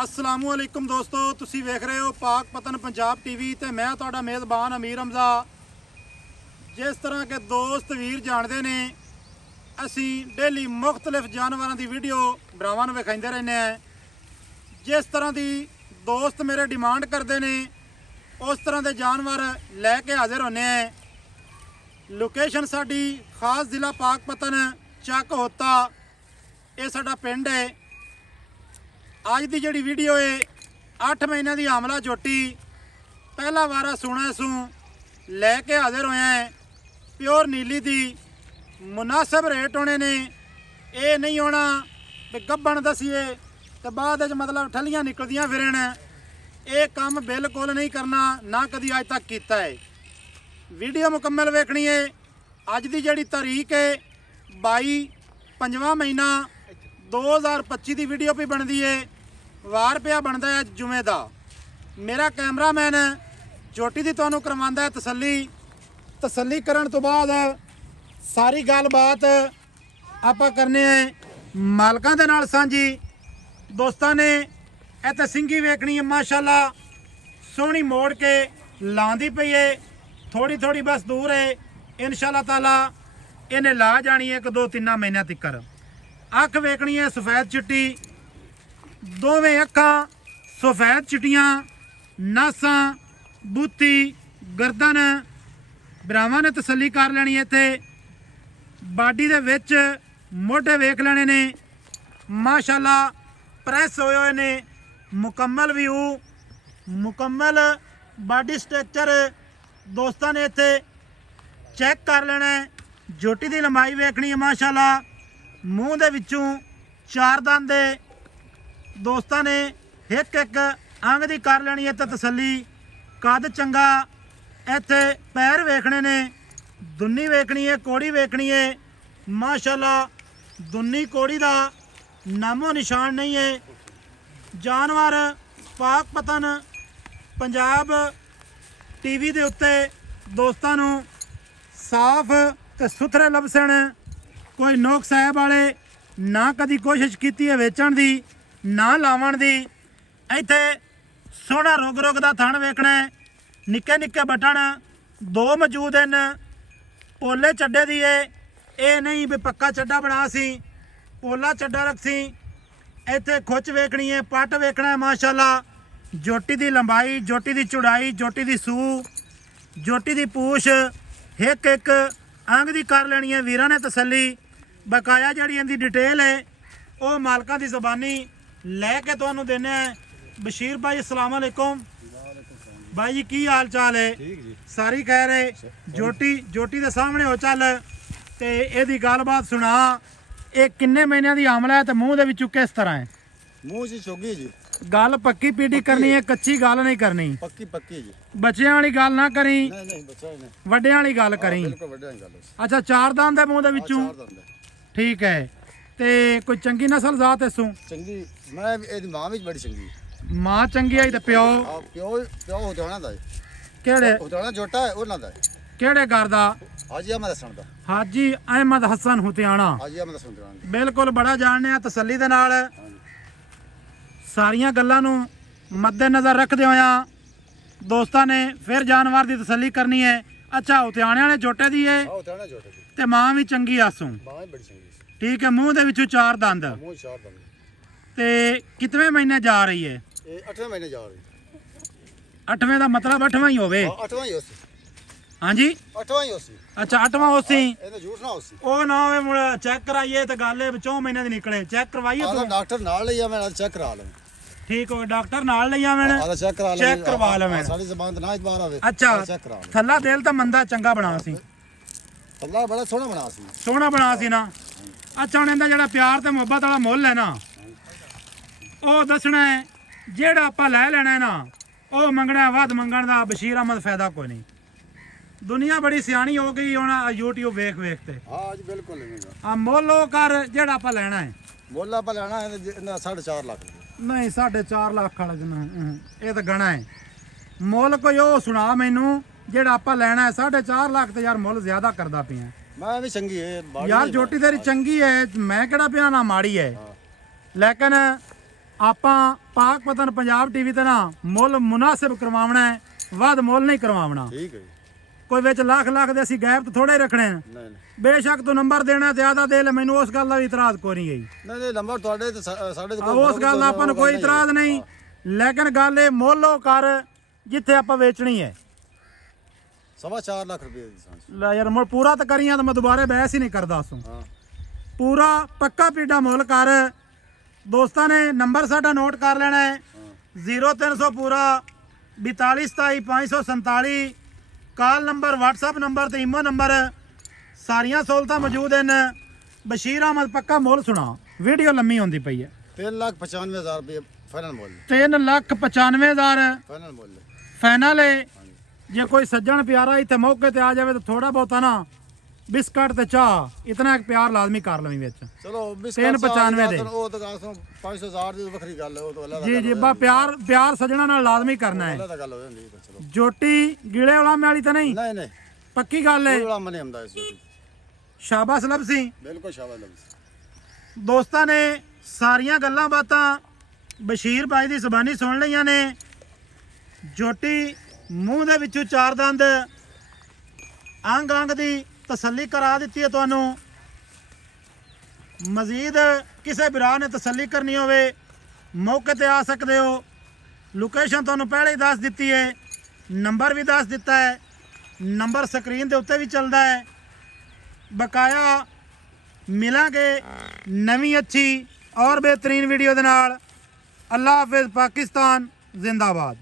अस्सलामुअलैकुम दोस्तों, तुसी वेख रहे हो पाक पतन पंजाब टीवी ते मैं तुहाडा मेज़बान अमीर हमजा। जिस तरह के दोस्त वीर जानते ने असी डेली मुख्तलिफ जानवरों की वीडियो भरावां नूं विखाइंदे रहने हैं। जिस तरह की दोस्त मेरे डिमांड करते हैं उस तरह के जानवर लैके हाजिर होने हैं। लोकेशन साडी खास जिला पाक पतन चक होता, ये साडा पिंड है। अज की जी वीडियो है 8 महीने की आमला झोटी पहला वारा सुना सू लैके हाजिर होया है। प्योर नीली दी मुनासिब रेट होने ने, ये नहीं होना भी गब्बन दसीए तो बाद मतलब ठलियां निकलदियां फिरन। ये काम बिल्कुल नहीं करना, ना कभी अज तक किया है। वीडियो मुकम्मल वेखनी है। अज की जी तारीख है 22 महीना 2025 की वीडियो भी बनती है। वार पिया बनता है जुमे का। मेरा कैमरामैन झोटी की तुहानूं करवांदा है तसल्ली करन तो बाद सारी गलबात आपां करने हैं मालकां दे नाल सांझी। दोस्तां ने इत्थे सिंगी वेखनी है, माशाअल्लाह सोहनी मोड़ के लांदी पई है। थोड़ी थोड़ी बस दूर है, इंशाअल्लाह ताला इन्हें ला जानी है 1-2-3 महीनों तक। अख वेखनी है सफेद चिट्टी, दोवें अखां सफेद चिट्टियां, नासां बूथी गर्दन भरावां ने तसल्ली कर लेनी है। इत्थे बाडी दे विच मोढे वेख लेने ने, माशाअल्लाह प्रैस होए हुए ने। मुकम्मल व्यू, मुकम्मल बाडी स्ट्रक्चर दोस्तां ने इत्थे चैक कर लेना है। झोटी की लंबाई वेखनी है, माशाअल्लाह मूँह दे विचों 4 दंद दोस्तां ने एक एक अंग की कर लेनी है। तो तसल्ली कद चंगा, इत्थे पैर वेखने ने, दुन्नी वेखनी है, कोड़ी वेखनी है। माशाअल्लाह दुन्नी कोड़ी का नामो निशान नहीं है। जानवर पाक पतन पंजाब टीवी के उत्ते दोस्तां नूं साफ ते सुथरे लभसन। कोई नोक साहब वाले ना कदी कोशिश की है वेचण की, ना लावन की। इत्थे सोहना रुग रुग का थण वेखना है। निक्के निक्के बटन 2 मौजूद हैं। पोले चड्डे दी है, ये नहीं भी पक्का चड्डा बना सी, पोला चड्डा रखसी। इत्थे खुच वेखनी है, पट वेखना है। माशाअल्लाह झोटी की लंबाई, झोटी की चौड़ाई, झोटी की सूह, झोटी की पूछ एक एक अंग की कर लेनी है। वीरां ने तसल्ली बकाया जी इनकी डिटेल है वो मालकां की ज़बानी लैके तुहानूं देने हैं। बशीर भाई अस्सलाम वालेकुम भाई जी, की हाल चाल है? सारी खैर है? झोटी के सामने हो चल ते एदी गलबात सुना। ये किन्ने महीनों की आमला है तो मूँह दे विचों किस तरह है? मूँह जी चोगी जी। गल पक्की पीढ़ी करनी है, कच्ची गल नहीं करनी। पक्की पक्की जी। बच्चियां वाली गल ना करी, नहीं बच्चा नहीं, वड्डियां वाली गल करी। अच्छा, 4 दंद है मूँह दे विचों, ठीक है। ते कोई चंगी नस्ल जात इसू? चंगी मैं एदी मां भी बड़ी चंगी। मां चंगी है ते प्यो? प्यो प्यो उठाना दा केड़े उठाना जोटा है उन्हां दा। केड़े घर दा? हाजी अहमद हसन दा। हाजी अहमद हसन हुतियाना। हाजी अहमद हसन दा बिल्कुल बड़ा जानने तसल्ली दे नाल सारियां गल्लां नूं मद्देनज़र रखदे होया दोस्तां ने फिर जानवर की तसल्ली करनी है। अच्छा, हुतियाने वाले जोटे दी है उठाना जोटे दी ते मां भी चंगी आसू, मां बड़ी चंगी। ठीक है। मूँह दे विचों 4 दंद मूँह 4 दंद ते कितने महीने जा रही है? ये 8वें महीने जा रही। 8वें का मतलब 8वां ही होवे? 8वां ही होसी। हाँ जी, 8वां ही होसी। अच्छा 8वां होसी। ਇਹਨੇ ਝੂਠ ਨਾ ਹੋਸੀ। ਉਹ ਨਾ ਹੋਵੇ ਮੁੜ ਚੈੱਕ ਕਰਾਈਏ ਤੇ ਗੱਲ ਇਹ 4 ਮਹੀਨੇ ਦੀ ਨਿਕਲੇ। ਚੈੱਕ ਕਰਵਾਈਏ ਆਹ ਤੂੰ? ਡਾਕਟਰ ਨਾਲ ਲਈ ਆ, ਮੈਂ ਚੈੱਕ ਕਰਾ ਲਵਾਂ। ਠੀਕ ਹੋ, ਡਾਕਟਰ ਨਾਲ ਲਈ ਆਵਣ, ਆਹ ਚੈੱਕ ਕਰਾ ਲੈ, ਚੈੱਕ ਕਰਵਾ ਲਵਾਂ। ਸਾਡੀ ਜ਼ਬਾਨ ਤੇ ਨਾ ਇਤਬਾਰ ਆਵੇ। ਅੱਛਾ, ਚੈੱਕ ਕਰਾ ਲੈ। ਥੱਲਾ ਦਿਲ ਤਾਂ ਮੰਦਾ ਚੰਗਾ ਬਣਾ ਸੀ, ਅੱਲਾ ਬੜਾ ਸੋਹਣਾ ਬਣਾ ਸੀ, ਸੋਹਣਾ ਬਣਾ ਸੀ ਨਾ। ਅੱਛਾ, ਹੁਣ ਇਹਦਾ ਜਿਹੜਾ ਪਿਆਰ ਤੇ ਮੁਹੱਬਤ ਵਾਲਾ ਮੁੱਲ ਹੈ ਨਾ, ਉਹ ਦੱਸਣਾ ਹੈ। ਜਿਹੜਾ ਆਪਾਂ ਲੈ ਲੈਣਾ ਹੈ ਨਾ, ਉਹ ਮੰਗਣਾ ਵੱਧ ਮੰਗਣ ਦਾ ਬਸ਼ੀਰ ਅਹਿਮਦ ਫਾਇਦਾ ਕੋਈ ਨਹੀਂ। ਦੁਨੀਆ ਬੜੀ ਸਿਆਣੀ ਹੋ ਗਈ ਹੁਣ YouTube ਵੇਖ ਵੇਖ ਤੇ। ਹਾਂ ਜੀ ਬਿਲਕੁਲ ਲੈਣਾ। ਆ ਮੁੱਲ ਉਹ ਕਰ ਜਿਹੜਾ ਆਪਾਂ ਲੈਣਾ ਹੈ। ਮੁੱਲ ਆਪਾਂ ਲੈਣਾ ਹੈ 4.5 ਲੱਖ। नहीं 4.5 लाख वाला ये तो गणा है। मुल कोई वो सुना मैनू जेड़ा आपां लेना है 4.5 लाख तो यार मुल ज्यादा करदा पिया। मैं भी चंगी है यार, झोटी तेरी चंगी है, मैं केड़ा पिया ना माड़ी है, लेकिन ਆਪਾਂ ਪਾਕ ਪਤਨ ਪੰਜਾਬ ਟੀਵੀ ਤੇ ਨਾ ਮੁੱਲ ਮੁਨਾਸਿਬ ਕਰਵਾਉਣਾ ਹੈ, ਵੱਧ ਮੁੱਲ ਨਹੀਂ ਕਰਵਾਉਣਾ। ਠੀਕ ਹੈ ਜੀ। ਕੋਈ ਵਿੱਚ ਲੱਖ ਦੇ ਅਸੀਂ ਗੈਪ ਤਾਂ ਥੋੜੇ ਰੱਖਣੇ ਆ। ਨਹੀਂ ਨਹੀਂ ਬੇਸ਼ੱਕ ਤੂੰ ਨੰਬਰ ਦੇਣਾ ਜ਼ਿਆਦਾ ਦੇ ਲੈ, ਮੈਨੂੰ ਉਸ ਗੱਲ ਦਾ ਵੀ ਇਤਰਾਜ਼ ਕੋਈ ਨਹੀਂ ਗਈ। ਨਹੀਂ ਨੰਬਰ ਤੁਹਾਡੇ ਤੇ ਸਾਡੇ ਤੇ ਉਸ ਗੱਲ ਦਾ ਆਪਾਂ ਨੂੰ ਕੋਈ ਇਤਰਾਜ਼ ਨਹੀਂ, ਲੇਕਿਨ ਗੱਲ ਇਹ ਮੁੱਲ ਕਰ ਜਿੱਥੇ ਆਪਾਂ ਵੇਚਣੀ ਹੈ। 4.5 ਲੱਖ ਰੁਪਏ ਦੀ ਸਾਂਝ। ਲੈ ਯਾਰ ਮੁੜ ਪੂਰਾ ਤਾਂ ਕਰੀਆਂ ਤਾਂ ਮੈਂ ਦੁਬਾਰੇ ਬਹਿਸ ਹੀ ਨਹੀਂ ਕਰਦਾ ਸੋ। ਹਾਂ ਪੂਰਾ ਪੱਕਾ ਪੀਡਾ ਮੁੱਲ ਕਰ। ਦੋਸਤਾਂ ਨੇ ਨੰਬਰ ਸਾਡਾ ਨੋਟ ਕਰ ਲੈਣਾ ਹੈ 0300 ਪੂਰਾ 42 27 547। ਕਾਲ ਨੰਬਰ, WhatsApp ਨੰਬਰ ਤੇ ਈਮੋ ਨੰਬਰ, ਸਾਰੀਆਂ ਸਹੂਲਤਾਂ ਮੌਜੂਦ ਹਨ। ਬਸ਼ੀਰ ਅਹਿਮਦ ਪੱਕਾ ਮੁੱਲ ਸੁਣਾ, ਵੀਡੀਓ ਲੰਮੀ ਹੁੰਦੀ ਪਈ ਹੈ। 3,95,000 ਰੁਪਏ ਫਾਈਨਲ ਮੁੱਲ। 3,95,000 ਫਾਈਨਲ ਮੁੱਲ। ਫਾਈਨਲ ਹੈ। ਜੇ ਕੋਈ ਸੱਜਣ ਪਿਆਰਾ ਇੱਥੇ ਮੌਕੇ ਤੇ ਆ ਜਾਵੇ ਤਾਂ ਥੋੜਾ ਬਹੁਤਾ ਨਾ ਬਿਸਕਟ ਤੇ ਚਾਹ ਇਤਨਾ ਇੱਕ ਪਿਆਰ ਲਾਜ਼ਮੀ ਕਰ ਲਵੀਂ ਵਿੱਚ। ਚਲੋ 395 ਦੇ ਉਹ ਤਾਂ 500,000 ਦੀ ਵੱਖਰੀ ਗੱਲ ਹੈ, ਉਹ ਤਾਂ ਅੱਲਾ ਦਾ ਜੀ ਜੀ ਬਾ ਪਿਆਰ ਸੱਜਣਾ ਨਾਲ ਲਾਜ਼ਮੀ ਕਰਨਾ ਹੈ। ਅੱਲਾ ਦਾ ਗੱਲ ਹੋ ਜਾਂਦੀ ਹੈ। ਚਲੋ ਜੋਟੀ ਗੀਲੇ ਉਲਾਮੇ ਵਾਲੀ ਤਾਂ ਨਹੀਂ, ਨਹੀਂ ਨਹੀਂ ਪੱਕੀ ਗੱਲ ਹੈ। ਕੋਈ ਉਲਾਮ ਨਹੀਂ ਹੁੰਦਾ ਇਸ ਵਿੱਚ। ਸ਼ਾਬਾਸ਼ ਲਬਸੀ। ਬਿਲਕੁਲ ਸ਼ਾਬਾਸ਼ ਲਫ਼ਜ਼। ਦੋਸਤਾਂ ਨੇ ਸਾਰੀਆਂ ਗੱਲਾਂ ਬਾਤਾਂ ਬਸ਼ੀਰ ਭਾਈ ਦੀ ਜ਼ੁਬਾਨੀ ਸੁਣ ਲਈਆਂ ਨੇ। ਜੋਟੀ ਮੂੰਹ ਦੇ ਵਿੱਚੋਂ ਚਾਰ ਦੰਦ ਅੰਗ ਅੰਗ ਦੀ ਤਸੱਲੀ ਕਰਾ ਦਿੱਤੀ ਹੈ ਤੁਹਾਨੂੰ। ਮਜ਼ੀਦ ਕਿਸੇ ਭਰਾ ਨੇ ਤਸੱਲੀ ਕਰਨੀ ਹੋਵੇ ਮੌਕੇ ਤੇ ਆ ਸਕਦੇ ਹੋ। ਲੋਕੇਸ਼ਨ ਤੁਹਾਨੂੰ ਪਹਿਲੇ ਹੀ ਦੱਸ ਦਿੱਤੀ ਹੈ, ਨੰਬਰ ਵੀ ਦੱਸ ਦਿੱਤਾ ਹੈ, ਨੰਬਰ ਸਕਰੀਨ ਦੇ ਉੱਤੇ ਵੀ ਚੱਲਦਾ ਹੈ। ਬਕਾਇਆ ਮਿਲਾਂਗੇ ਨਵੀਂ ਅੱਛੀ ਔਰ ਬਿਹਤਰੀਨ ਵੀਡੀਓ ਦੇ ਨਾਲ। ਅੱਲਾ ਹਾਫਿਜ਼। ਪਾਕਿਸਤਾਨ ਜ਼ਿੰਦਾਬਾਦ।